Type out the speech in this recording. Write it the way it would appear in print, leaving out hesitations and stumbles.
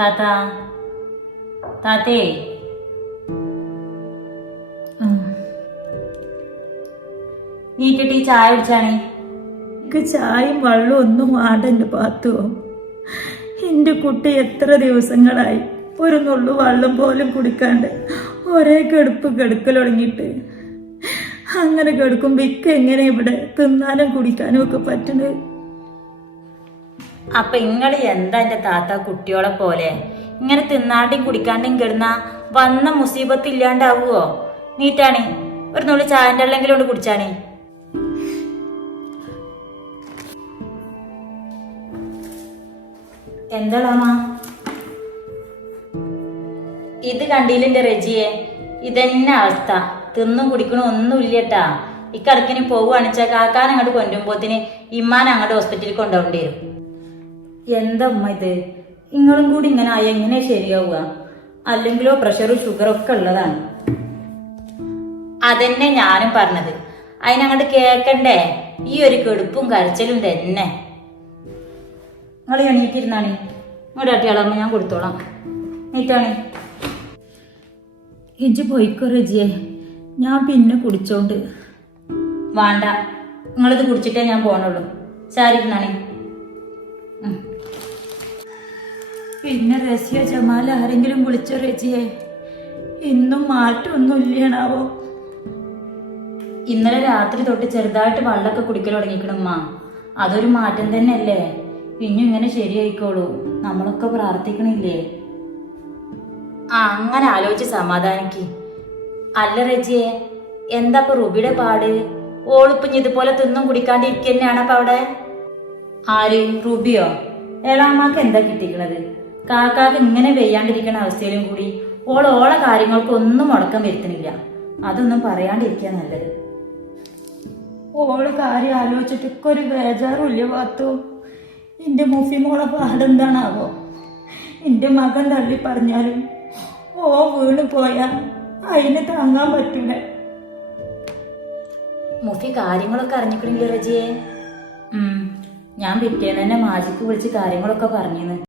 താത്ത താത്തേ നീറ്റിട്ട് ഈ ചായ കുടിച്ചാണേ. എനിക്ക് ചായയും വെള്ളവും ഒന്നും വേണ്ട പാത്തുവോ. എൻ്റെ കുട്ടി എത്ര ദിവസങ്ങളായി ഒരു നുള്ളു വെള്ളം പോലും കുടിക്കാണ്ട് ഒരേ കെടുപ്പ് കെടുക്കൽ തുടങ്ങിയിട്ട്. അങ്ങനെ കെടുക്കുമ്പോ എങ്ങനെ ഇവിടെ തിന്നാനും കുടിക്കാനും ഒക്കെ പറ്റുന്നത്? അപ്പൊ ഇങ്ങള് എന്താ എന്റെ താത്ത കുട്ടിയോളെ പോലെ ഇങ്ങനെ തിന്നാണ്ടും കുടിക്കാണ്ടും കിടന്ന വന്ന മുസീബത്ത് ഇല്ലാണ്ടാവുവോ? നീറ്റാണേ ഒരു നുള്ളി ചായന്റെ വെള്ളെങ്കിലും കൊണ്ട് കുടിച്ചാണേ. എന്താളാമ ഇത് കണ്ടില്ലെന്റെ റെജിയെ, ഇതന്നെ അവസ്ഥ. തിന്നും കുടിക്കണു ഒന്നും ഇല്ലട്ടാ. ഇക്കടക്കിന് പോവുകയാണെച്ചാ കാക്കാൻ അങ്ങോട്ട് കൊണ്ടുമ്പോത്തിന് ഇമ്മാൻ അങ്ങോട്ട് ഹോസ്പിറ്റലിൽ കൊണ്ടുപോകേണ്ടി വരും. എന്താ ഉമ്മ ഇത്? നിങ്ങളും കൂടി ഇങ്ങനെ ആയ എങ്ങനെ ശരിയാവുക? അല്ലെങ്കിലോ പ്രഷറും ഷുഗറും ഒക്കെ ഉള്ളതാണ്. അതന്നെ ഞാനും പറഞ്ഞത്. അതിനങ്ങോട്ട് കേക്കണ്ടേ? ഈ ഒരു കെടുപ്പും കരച്ചിലും തന്നെ. നിങ്ങൾ എണീറ്റിരുന്നാണ് നിങ്ങളുടെ അട്ടിയാളമ്മ ഞാൻ കൊടുത്തോളാം. നീറ്റാണ് ഇജ്ജ് പോയിക്കോ റജിയെ, ഞാൻ പിന്നെ കുടിച്ചോണ്ട്. വേണ്ട, നിങ്ങളിത് കുടിച്ചിട്ടേ ഞാൻ പോണുള്ളൂ. സാരിരുന്നാണ്. പിന്നെ റസിയ ജമാൽ ആരെങ്കിലും വിളിച്ചോ റജിയെ? ഇന്നും മാറ്റമൊന്നും ഇല്ലണാവോ? ഇന്നലെ രാത്രി തൊട്ട് ചെറുതായിട്ട് വെള്ളമൊക്കെ കുടിക്കൽ തുടങ്ങിക്കണമ്മ. അതൊരു മാറ്റം തന്നെയല്ലേ? ഇനിയും ഇങ്ങനെ ശരിയായിക്കോളൂ. നമ്മളൊക്കെ പ്രാർത്ഥിക്കണില്ലേ? അങ്ങനെ ആലോചിച്ച് സമാധാനിക്ക്. അല്ല റജിയെ, എന്താ ഇപ്പൊ റുബിയുടെ പാട്? ഓളിപ്പം ഇതുപോലെ തിന്നും കുടിക്കാണ്ട് ഇരിക്കുന്നതാണ് അപ്പൊ അവിടെ. ആര്? റുബിയോ? ഏളാമാക്ക് എന്താ കിട്ടിക്കണത്? കാക്കാക്ക് ഇങ്ങനെ വെയ്യാണ്ടിരിക്കണ അവസ്ഥയിലും കൂടി ഓളെ കാര്യങ്ങൾക്ക് ഒന്നും മുടക്കം വരുത്തണില്ല. അതൊന്നും പറയാണ്ടിരിക്കുക നല്ലത്. ഓള് കാര്യം ആലോചിച്ചിട്ടൊക്കെ ഒരു ബേജാറും ഇല്ല പാത്തു. എൻ്റെ മുഫിമോളെ പാടെന്താണാവോ? എൻ്റെ മകൻ തള്ളി പറഞ്ഞാലും വീണ് പോയാ അതിന് താങ്ങാൻ പറ്റൂല. മുഫി കാര്യങ്ങളൊക്കെ അറിഞ്ഞിക്കണില്ലേ റജിയെ? ഞാൻ പിറ്റേന്ന് തന്നെ മാജിക്ക് വിളിച്ച് കാര്യങ്ങളൊക്കെ പറഞ്ഞിരുന്നു.